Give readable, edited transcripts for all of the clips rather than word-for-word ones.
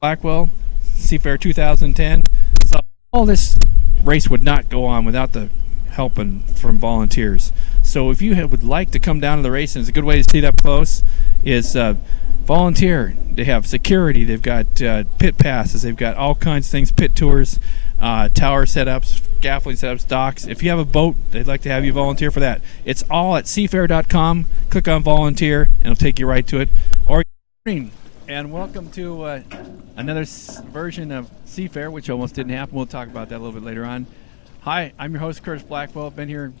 Blackwell, Seafair 2010. So all this race would not go on without the help from volunteers. So if you would like to come down to the race, and it's a good way to see it up close, is volunteer. They have security. They've got pit passes. They've got all kinds of things, pit tours, tower setups, scaffolding setups, docks. If you have a boat, they'd like to have you volunteer for that. It's all at seafair.com. Click on volunteer, and it'll take you right to it. Or and welcome to another version of Seafair, which almost didn't happen. We'll talk about that a little bit later on. Hi, I'm your host, Curtis Blackwell. Been here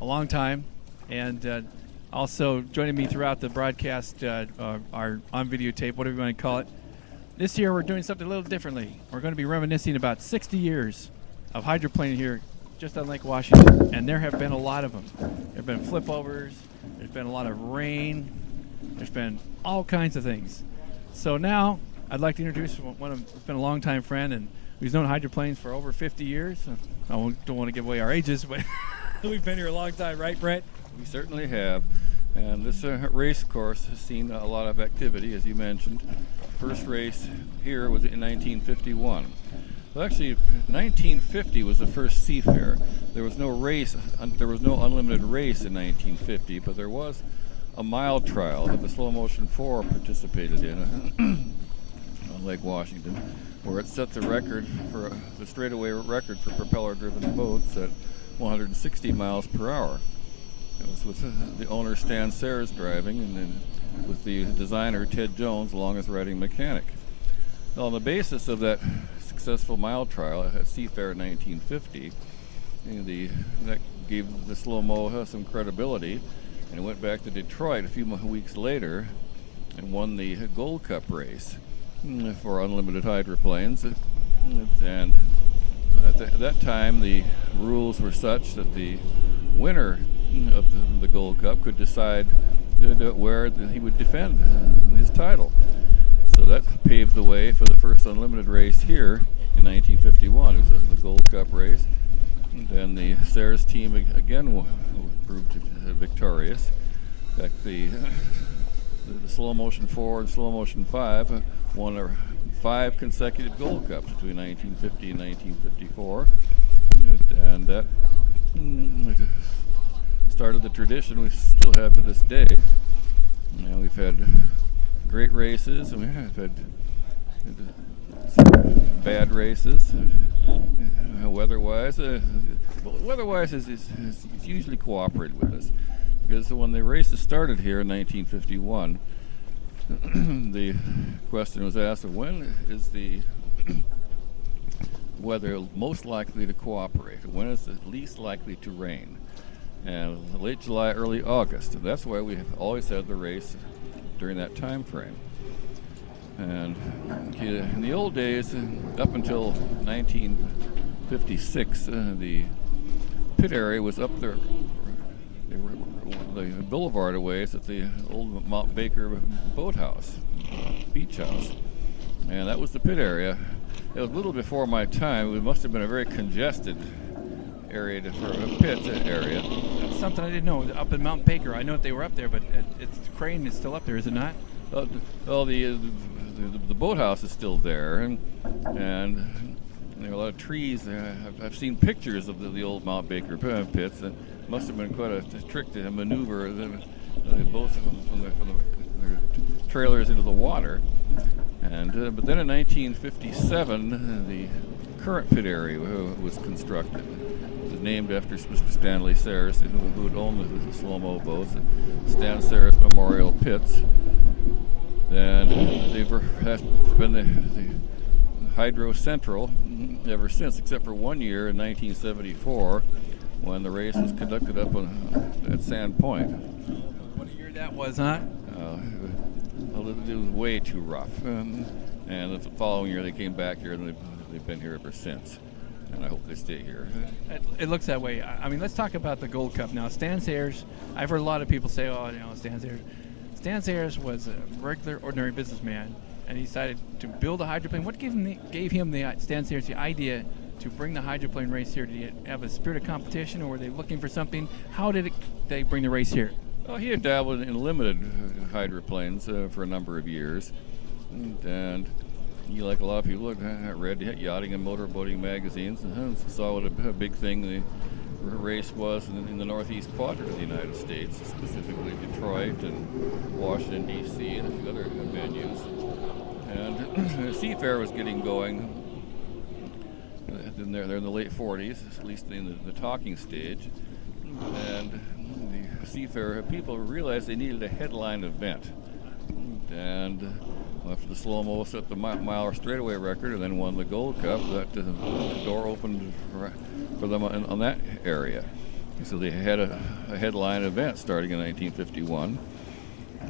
a long time, and also joining me throughout the broadcast, our on videotape, whatever you want to call it. This year we're doing something a little differently. We're going to be reminiscing about 60 years of hydroplaning here just on Lake Washington, and there have been a lot of them. There have been flipovers, there's been a lot of rain, there's been all kinds of things. So now I'd like to introduce one of who's been a longtime friend and who's known hydroplanes for over 50 years. I don't want to give away our ages, but we've been here a long time, right, Brett? We certainly have. And this race course has seen a lot of activity, as you mentioned. First race here was in 1951. Well, actually, 1950 was the first Seafair. There was no race, there was no unlimited race in 1950, but there was a mile trial that the Slow Motion 4 participated in on Lake Washington, where it set the record for the straightaway record for propeller-driven boats at 160 miles per hour. It was with the owner Stan Sayers driving, and then with the designer Ted Jones along as riding mechanic. Now, on the basis of that successful mile trial at Seafair in 1950, that gave the slow-mo some credibility, and it went back to Detroit a few weeks later and won the Gold Cup race for unlimited hydroplanes. And at that time, the rules were such that the winner of the Gold Cup could decide where he would defend his title. So that paved the way for the first unlimited race here in 1951. It was the Gold Cup race. And then the Sayers team again proved victorious. In fact, the Slow Motion 4 and Slow Motion 5 won 5 consecutive Gold Cups between 1950 and 1954. And that started the tradition we still have to this day. We've had great races, and we've had some bad races. Weather-wise, weather-wise is usually cooperated with us, because when the races started here in 1951, the question was asked of when is the weather most likely to cooperate, when is it least likely to rain. And late July, early August. And that's why we have always had the race during that time frame. And in the old days, up until 1956, the pit area was up there, the boulevard a ways at the old Mount Baker boathouse, beach house. And that was the pit area. It was a little before my time. It must have been a very congested area for a pit area. That's something I didn't know. Up in Mount Baker, I know that they were up there, but the crane is still up there, is it not? Well, the boathouse is still there, and there are a lot of trees there. I've seen pictures of the old Mount Baker pits. It must have been quite a trick to maneuver the boats from their trailers into the water. And but then in 1957, the current pit area was constructed. It was named after Mr. Stanley Sayers, who had owned the slow-mo boats, Stan Sayers Memorial Pits. And they've been the Hydros Central ever since, except for one year in 1974 when the race was conducted up at Sand Point. What a year that was, huh? It was way too rough. And the following year they came back here, and they've been here ever since. And I hope they stay here. It looks that way. I mean, let's talk about the Gold Cup now. Stan Sayers, I've heard a lot of people say, Stan Sayers. Stan Sayers was a regular, ordinary businessman, and he decided to build a hydroplane. What gave him Stan Sayers the idea to bring the hydroplane race here? Did he have a spirit of competition, or were they looking for something? How did they bring the race here? Well, he had dabbled in limited hydroplanes for a number of years, and you, like a lot of people, read yachting and motorboating magazines and saw what a big thing the race was in the northeast quadrant of the United States, specifically Detroit and Washington, D.C., and a few other venues. And Seafair was getting going. They're in the late 40s, at least in the talking stage. And the Seafair people realized they needed a headline event. And after the slow-mo set the mile straightaway record and then won the Gold Cup, that the door opened for them on that area. So they had a headline event starting in 1951.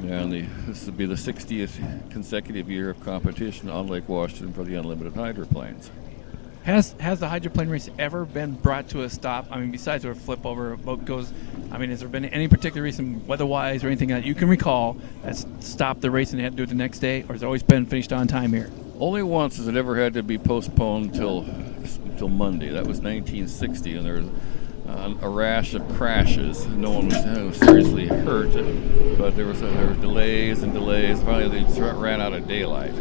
And this would be the 60th consecutive year of competition on Lake Washington for the unlimited hydroplanes. Has the hydroplane race ever been brought to a stop? I mean, besides where a flip over a boat goes, I mean, has there been any particular reason, weather-wise or anything that you can recall, that's stopped the race and they had to do it the next day, or has it always been finished on time here? Only once has it ever had to be postponed till Monday. That was 1960, and there was a rash of crashes. No one was seriously hurt, but there were delays and delays. Finally, they ran out of daylight,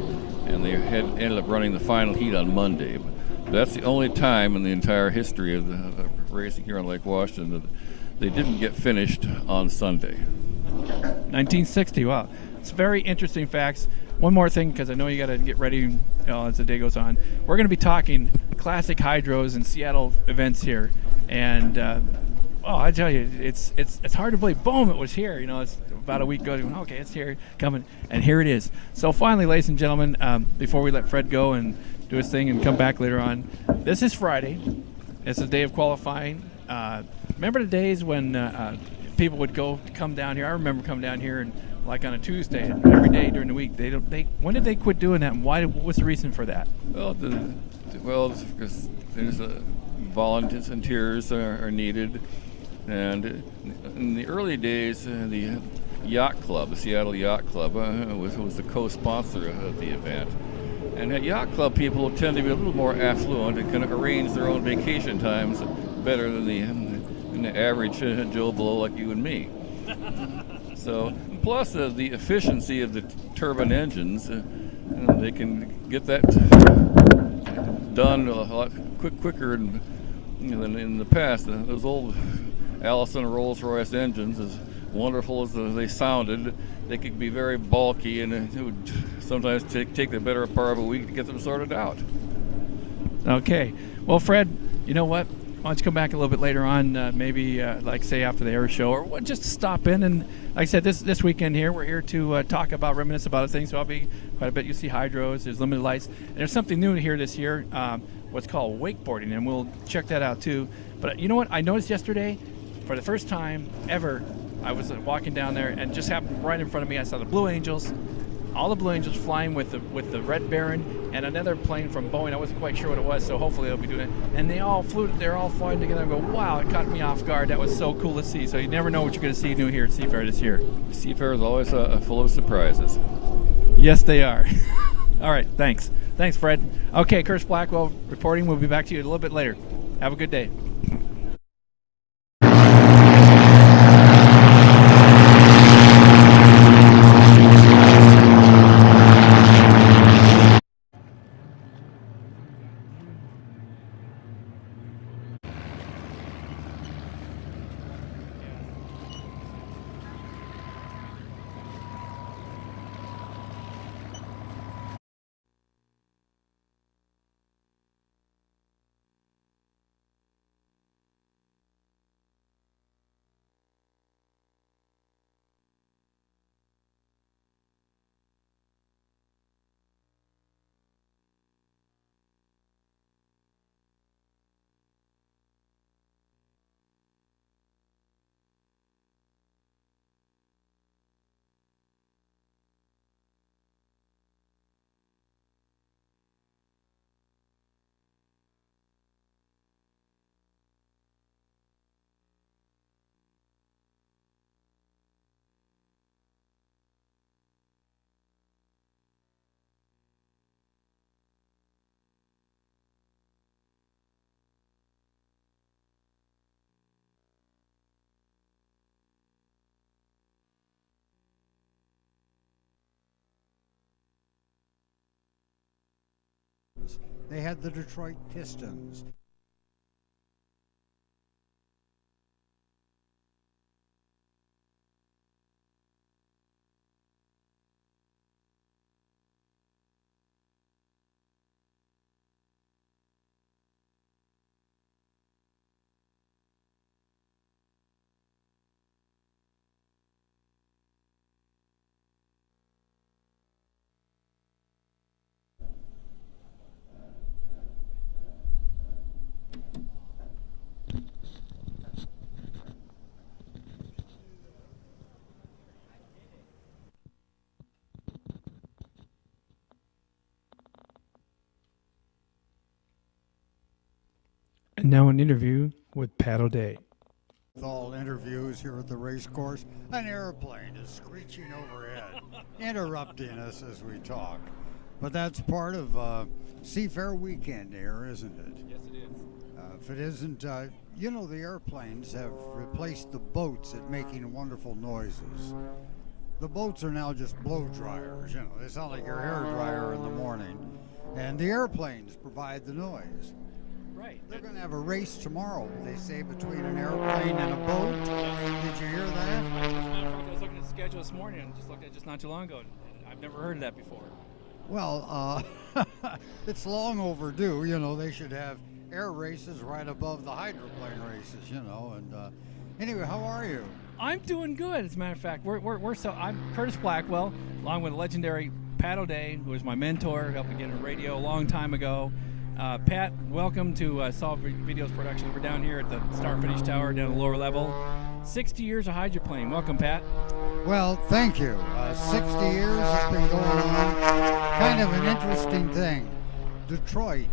and they ended up running the final heat on Monday. That's the only time in the entire history of the racing here on Lake Washington that they didn't get finished on Sunday. 1960, wow. It's very interesting facts. One more thing, because I know you got to get ready as the day goes on. We're going to be talking classic hydros and Seattle events here. And, I tell you, it's hard to believe. Boom, it was here. You know, it's about a week ago. Okay, it's here, coming. And here it is. So finally, ladies and gentlemen, before we let Fred go and do his thing and come back later on, this is Friday. It's the day of qualifying. Remember the days when people would come down here? I remember coming down here and like on a Tuesday and every day during the week. When did they quit doing that, and what was the reason for that? Well, because there's volunteers are needed, and in the early days, the yacht club, the Seattle Yacht Club, was the co-sponsor of the event. And at yacht club, people tend to be a little more affluent and can arrange their own vacation times better than the average Joe Blow like you and me. So, plus the efficiency of the turbine engines, they can get that done a lot quicker than in the past. Those old Allison Rolls-Royce engines, as wonderful as they sounded, they could be very bulky, and it would sometimes take the better part of a week to get them sorted out. Okay. Well, Fred, you know what? Why don't you come back a little bit later on, maybe like say after the air show, or just stop in. And like I said, this weekend here, we're here to talk about, reminisce about things. So I'll be quite a bit. You see hydros, there's limited lights. And there's something new here this year, what's called wakeboarding, and we'll check that out too. But you know what? I noticed yesterday, for the first time ever, I was walking down there, and just happened right in front of me, I saw the Blue Angels, all the Blue Angels flying with the Red Baron and another plane from Boeing. I wasn't quite sure what it was, so hopefully they'll be doing it. And they're all flying together and go, wow, it caught me off guard. That was so cool to see. So you never know what you're going to see new here at Seafair this year. Seafair is always full of surprises. Yes, they are. All right, thanks. Thanks, Fred. Okay, Curtis Blackwell reporting. We'll be back to you a little bit later. Have a good day. They had the Detroit Pistons. And now an interview with Pat O'Day. With all interviews here at the race course, an airplane is screeching overhead, interrupting us as we talk. But that's part of Seafair weekend here, isn't it? Yes, it is. If it isn't, the airplanes have replaced the boats at making wonderful noises. The boats are now just blow dryers, they sound like your hair dryer in the morning. And the airplanes provide the noise. Right. They're going to have a race tomorrow, they say, between an airplane and a boat. Did you hear that? As a matter of fact, I was looking at the schedule this morning and just looked at it just not too long ago. And I've never heard of that before. Well, it's long overdue. They should have air races right above the hydroplane races, And anyway, how are you? I'm doing good. As a matter of fact, I'm Curtis Blackwell, along with legendary Pat O'Day, who was my mentor, helped me get into radio a long time ago. Pat, welcome to Solve Videos Production. We're down here at the Start Finish Tower down at the lower level. 60 years of hydroplane. Welcome, Pat. Well, thank you. 60 years has been going on. Kind of an interesting thing. Detroit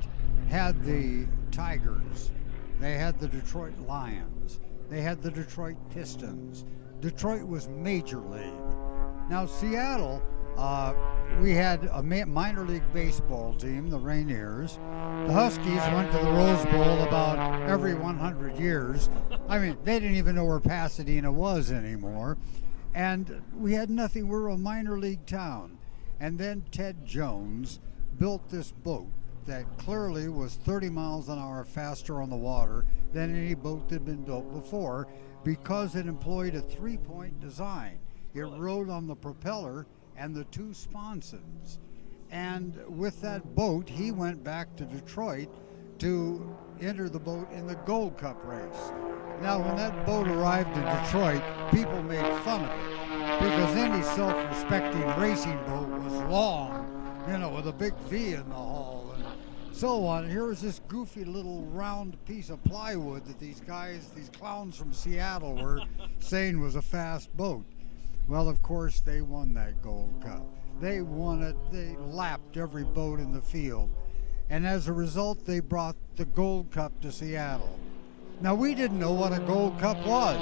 had the Tigers. They had the Detroit Lions. They had the Detroit Pistons. Detroit was Major League. Now, Seattle, we had a minor league baseball team, the Rainiers. The Huskies went to the Rose Bowl about every 100 years. I mean, they didn't even know where Pasadena was anymore. And we had nothing. We were a minor league town. And then Ted Jones built this boat that clearly was 30 miles an hour faster on the water than any boat that had been built before because it employed a three-point design. It rode on the propeller and the two sponsons. And with that boat, he went back to Detroit to enter the boat in the Gold Cup race. Now, when that boat arrived in Detroit, people made fun of it because any self-respecting racing boat was long, with a big V in the hull and so on. Here was this goofy little round piece of plywood that these clowns from Seattle were saying was a fast boat. Well, of course, they won that Gold Cup. They won it. They lapped every boat in the field. And as a result, they brought the Gold Cup to Seattle. Now, we didn't know what a Gold Cup was,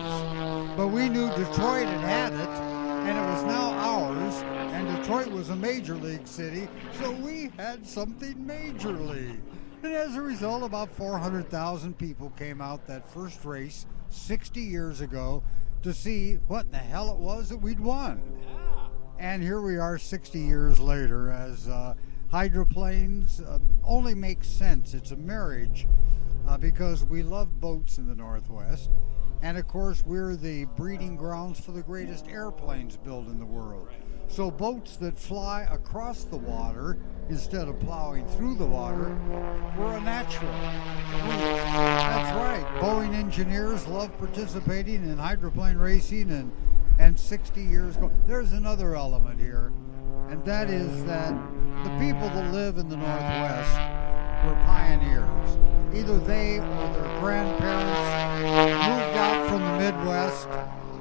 but we knew Detroit had it, and it was now ours, and Detroit was a major league city, so we had something major league. And as a result, about 400,000 people came out that first race 60 years ago to see what the hell it was that we'd won. And here we are 60 years later as hydroplanes only make sense. It's a marriage because we love boats in the Northwest. And of course, we're the breeding grounds for the greatest airplanes built in the world. So boats that fly across the water instead of plowing through the water were a natural. That's right. Boeing engineers love participating in hydroplane racing and 60 years ago. There's another element here, and that is that the people that live in the Northwest were pioneers. Either they or their grandparents moved out from the Midwest,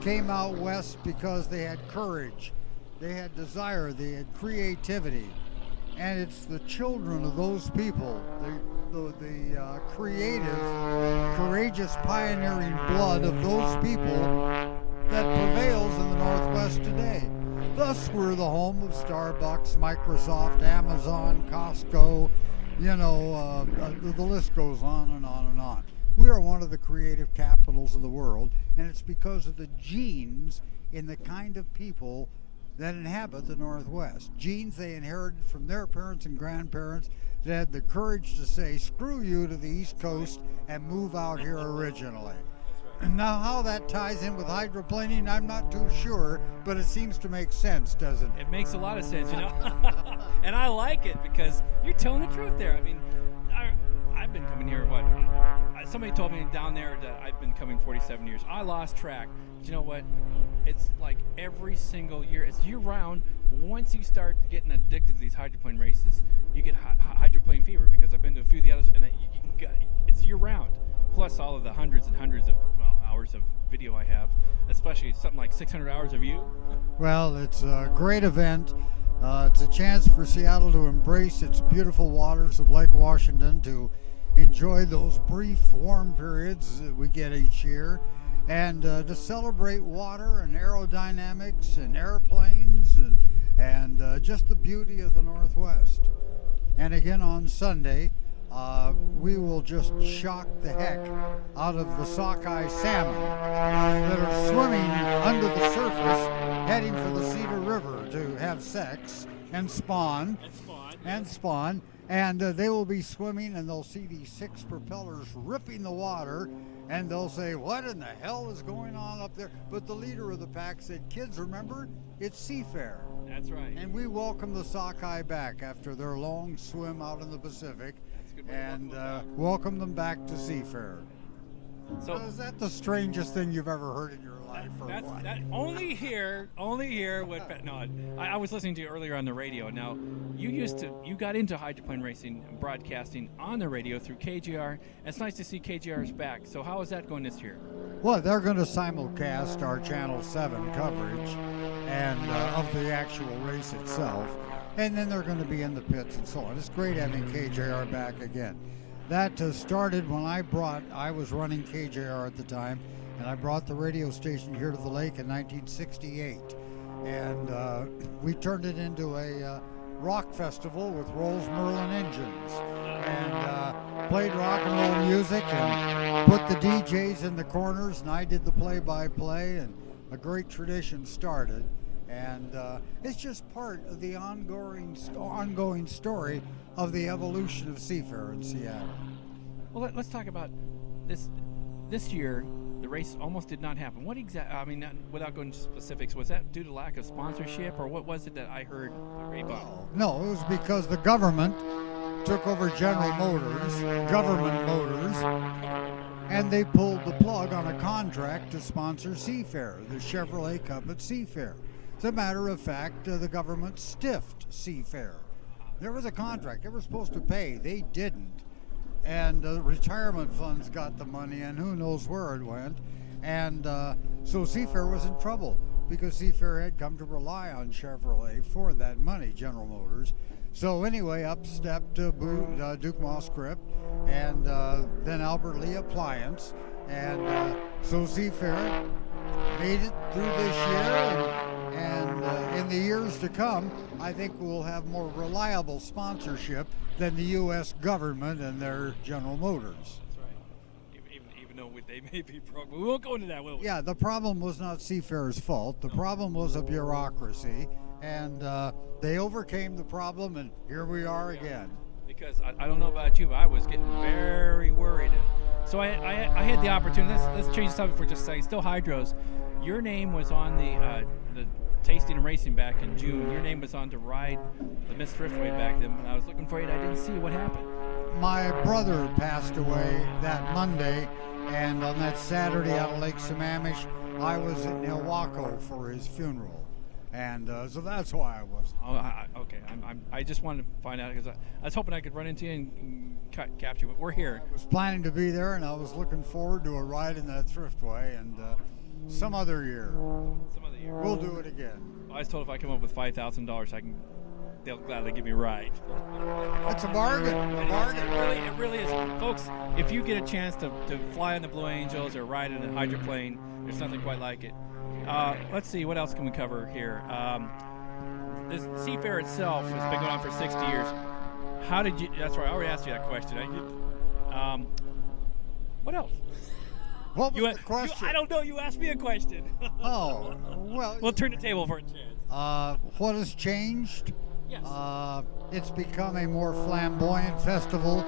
came out west because they had courage, they had desire, they had creativity. And it's the children of those people, the creative, courageous, pioneering blood of those people that prevails in the Northwest today. Thus, we're the home of Starbucks, Microsoft, Amazon, Costco, the list goes on and on and on. We are one of the creative capitals of the world, and it's because of the genes in the kind of people that inhabit the Northwest. Genes they inherited from their parents and grandparents that had the courage to say, screw you to the East Coast and move out here originally. Now, how that ties in with hydroplaning, I'm not too sure, but it seems to make sense, doesn't it? It makes a lot of sense, you know. And I like it because you're telling the truth there. I mean, I've been coming here, somebody told me down there that I've been coming 47 years. I lost track. But you know what? It's like every single year. It's year-round. Once you start getting addicted to these hydroplane races, you get hydroplane fever, because I've been to a few of the others, and it's year-round. Plus all of the hundreds and hundreds of hours of video I have, especially something like 600 hours of you. Well, it's a great event. It's a chance for Seattle to embrace its beautiful waters of Lake Washington, to enjoy those brief warm periods that we get each year, and to celebrate water and aerodynamics and airplanes and just the beauty of the Northwest. And again on Sunday, we will just shock the heck out of the sockeye salmon that are swimming under the surface, heading for the Cedar River to have sex and spawn. And they will be swimming, and they'll see these 6 propellers ripping the water, and they'll say, what in the hell is going on up there? But the leader of the pack said, kids, remember, it's Seafair. That's right. And we welcome the sockeye back after their long swim out in the Pacific, and welcome them back to Seafair. So is that the strangest thing you've ever heard in your life? Only here with I was listening to you earlier on the radio. Now, you got into hydroplane racing and broadcasting on the radio through KJR. It's nice to see KJR's back. So how is that going this year? Well, they're going to simulcast our Channel 7 coverage and of the actual race itself, and then they're going to be in the pits and so on. It's great having KJR back again. That started when I was running KJR at the time, and I brought the radio station here to the lake in 1968. And we turned it into a rock festival with Rolls Merlin engines, and played rock and roll music and put the DJs in the corners, and I did the play-by-play, and a great tradition started. And it's just part of the ongoing story of the evolution of Seafair in Seattle. Well, let's talk about this year. The race almost did not happen. What exactly? I mean, without going into specifics, was that due to lack of sponsorship, or what was it that I heard? No, it was because the government took over General Motors, government motors, and they pulled the plug on a contract to sponsor Seafair, the Chevrolet Cup at Seafair. As a matter of fact, the government stiffed Seafair. There was a contract. They were supposed to pay. They didn't. And retirement funds got the money, and who knows where it went. And so Seafair was in trouble, because Seafair had come to rely on Chevrolet for that money, General Motors. So anyway, up stepped Duke Moss Script, and then Albert Lee Appliance. And so Seafair made it through this year, and in the years to come, I think we'll have more reliable sponsorship than the U.S. government and their General Motors. That's right. Even though they may be broke. We won't go into that, will we? Yeah, the problem was not Seafair's fault. The problem was a bureaucracy, and they overcame the problem, and here we are again. Because I don't know about you, but I was getting very worried. So I had the opportunity. Let's change the subject for just a second. Still Hydros. Your name was on the Tasting and Racing back in June. Your name was on to ride the Miss Thriftway back then. When I was looking for it, I didn't see what happened. My brother passed away that Monday, and on that Saturday out of Lake Sammamish, I was in Ilwaco for his funeral, and so that's why I wasn't. Okay. I just wanted to find out, because I was hoping I could run into you and capture you, but we're here. I was planning to be there, and I was looking forward to a ride in that Thriftway, and some other year. We'll do it again. I was told if I come up with $5,000, they'll gladly give me a ride. It's a bargain. It really is. Folks, if you get a chance to fly on the Blue Angels or ride in a hydroplane, there's nothing quite like it. Let's see, what else can we cover here? This Seafair itself has been going on for 60 years. How did you, that's right, I already asked you that question. What else? What was the question? I don't know. You asked me a question. Oh, well. We'll turn the table for a chance. What has changed? Yes. It's become a more flamboyant festival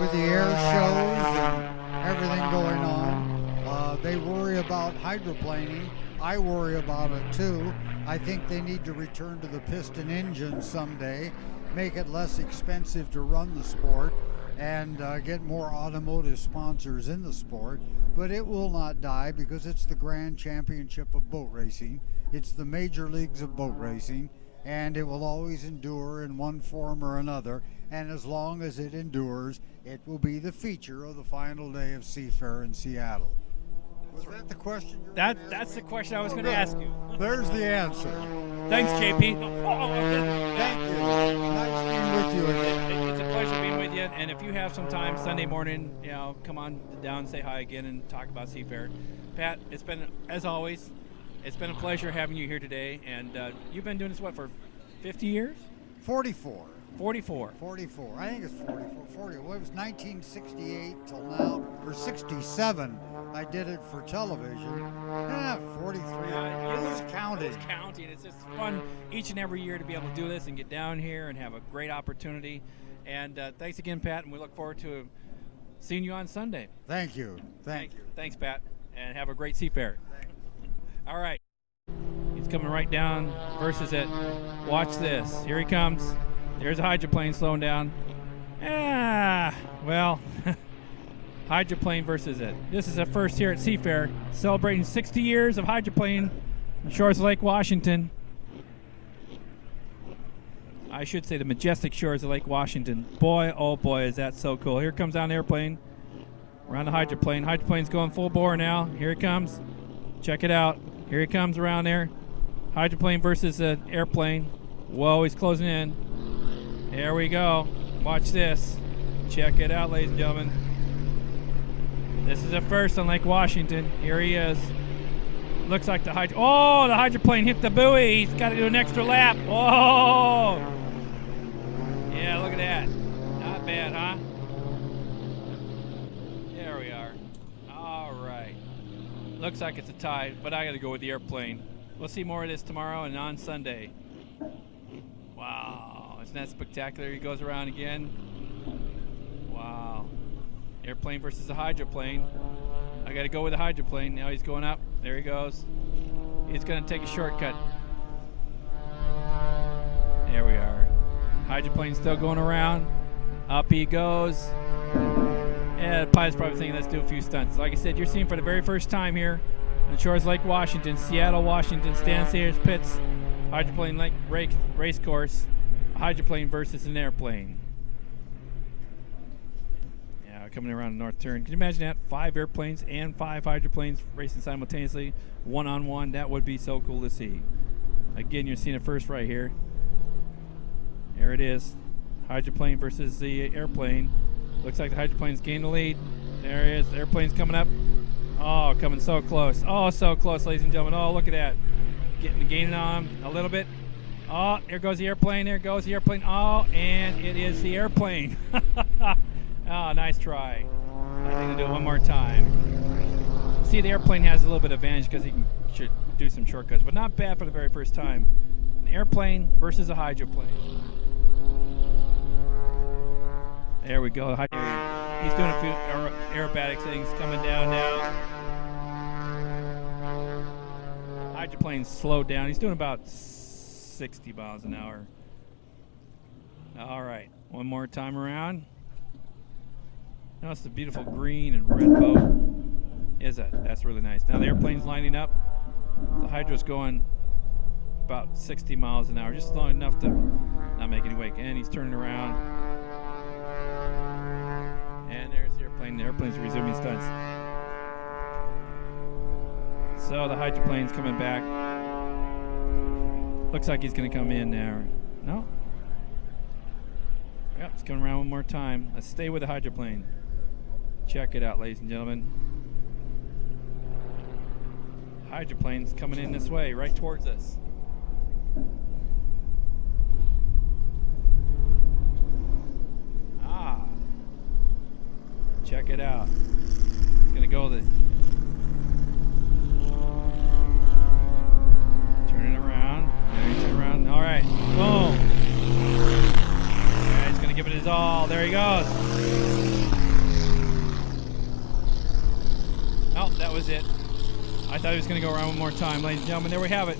with the air shows and everything going on. They worry about hydroplaning. I worry about it too. I think they need to return to the piston engine someday, make it less expensive to run the sport, and get more automotive sponsors in the sport. But it will not die because it's the Grand Championship of boat racing. It's the major leagues of boat racing, and it will always endure in one form or another. And as long as it endures, it will be the feature of the final day of Seafair in Seattle. Was that the question you were gonna That's ask the me? question I was Oh, going to good. ask you. There's the answer. Thanks, JP. Thank you. Nice being with you again. It's a pleasure being with you. And if you have some time Sunday morning, come on down and say hi again and talk about Seafair. Pat, it's been, as always, it's been a pleasure having you here today. And you've been doing this, what, for 50 years? 44. 44. 44. I think it's 44. 40. Well, it was 1968 till now, or 67. I did it for television. 43. Who's counting? Who's counting? It's just fun each and every year to be able to do this and get down here and have a great opportunity. And thanks again, Pat, and we look forward to seeing you on Sunday. Thank you. Thank you. Thanks, Pat, and have a great Seafair. All right. He's coming right down versus it. Watch this. Here he comes. There's a hydroplane slowing down. Well, hydroplane versus it. This is a first here at Seafair, celebrating 60 years of hydroplane on the shores of Lake Washington. I should say the majestic shores of Lake Washington. Boy, oh boy, is that so cool. Here comes down the airplane. We're on the hydroplane. Hydroplane's going full bore now. Here it comes. Check it out. Here he comes around there. Hydroplane versus an airplane. Whoa, he's closing in. There we go. Watch this. Check it out, ladies and gentlemen. This is a first on Lake Washington. Here he is. Looks like the hydroplane hit the buoy. He's got to do an extra lap. Whoa! Yeah, look at that. Not bad, huh? There we are. All right. Looks like it's a tie, but I got to go with the airplane. We'll see more of this tomorrow and on Sunday. Wow, isn't that spectacular? He goes around again. Wow. Airplane versus a hydroplane. I got to go with the hydroplane. Now he's going up. There he goes. He's going to take a shortcut. There we are. Hydroplane's still going around. Up he goes. Yeah, the pilot's probably thinking, let's do a few stunts. Like I said, you're seeing for the very first time here on the shores of Lake Washington, Seattle, Washington, Stan Sayers Pitts, hydroplane lake race course, a hydroplane versus an airplane. Yeah, coming around the north turn. Can you imagine that? 5 airplanes and 5 hydroplanes racing simultaneously, one-on-one. That would be so cool to see. Again, you're seeing it first right here. There it is. Hydroplane versus the airplane. Looks like the hydroplane's gained the lead. There it is. The airplane's coming up. Oh, coming so close. Oh, so close, ladies and gentlemen. Oh, look at that. Gaining on a little bit. Oh, there goes the airplane. There goes the airplane. Oh, and it is the airplane. Oh, nice try. I think I'll do it one more time. See, the airplane has a little bit of advantage because he should do some shortcuts, but not bad for the very first time. An airplane versus a hydroplane. There we go. He's doing a few aerobatic things coming down now. Hydroplane's slowed down. He's doing about 60 miles an hour. All right, one more time around. Notice the beautiful green and red boat. That's really nice. Now the airplane's lining up. The Hydro's going about 60 miles an hour, just long enough to not make any wake. And he's turning around. And there's the airplane. The airplane's resuming stunts. So the hydroplane's coming back. Looks like he's going to come in now. No? Yep, he's coming around one more time. Let's stay with the hydroplane. Check it out, ladies and gentlemen. Hydroplane's coming in this way, right towards us. Check it out. It's going to go turning around. There you turn around. All right. Boom. was it. I thought he was going to go around one more time. Ladies and gentlemen, there we have it.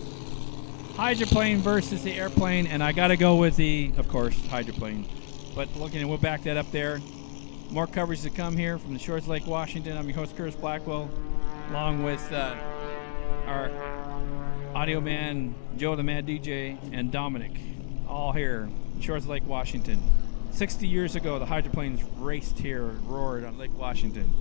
Hydroplane versus the airplane, and I got to go with the, of course, hydroplane. But looking, and we'll back that up there. More coverage to come here from the shores of Lake Washington. I'm your host, Curtis Blackwell, along with our audio man, Joe the Mad DJ, and Dominic, all here, shores of Lake Washington. 60 years ago, the hydroplanes raced here, roared on Lake Washington.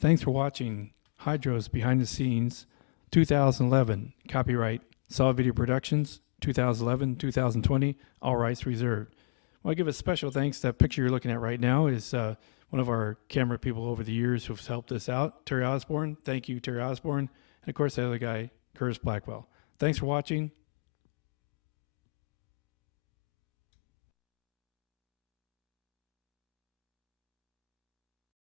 Thanks for watching Hydros Behind the Scenes 2011. Copyright Solid Video Productions 2011, 2020. All rights reserved. I want to give a special thanks. That picture you're looking at right now is one of our camera people over the years who've helped us out, Terry Osborne. Thank you, Terry Osborne. And of course, the other guy, Curtis Blackwell. Thanks for watching.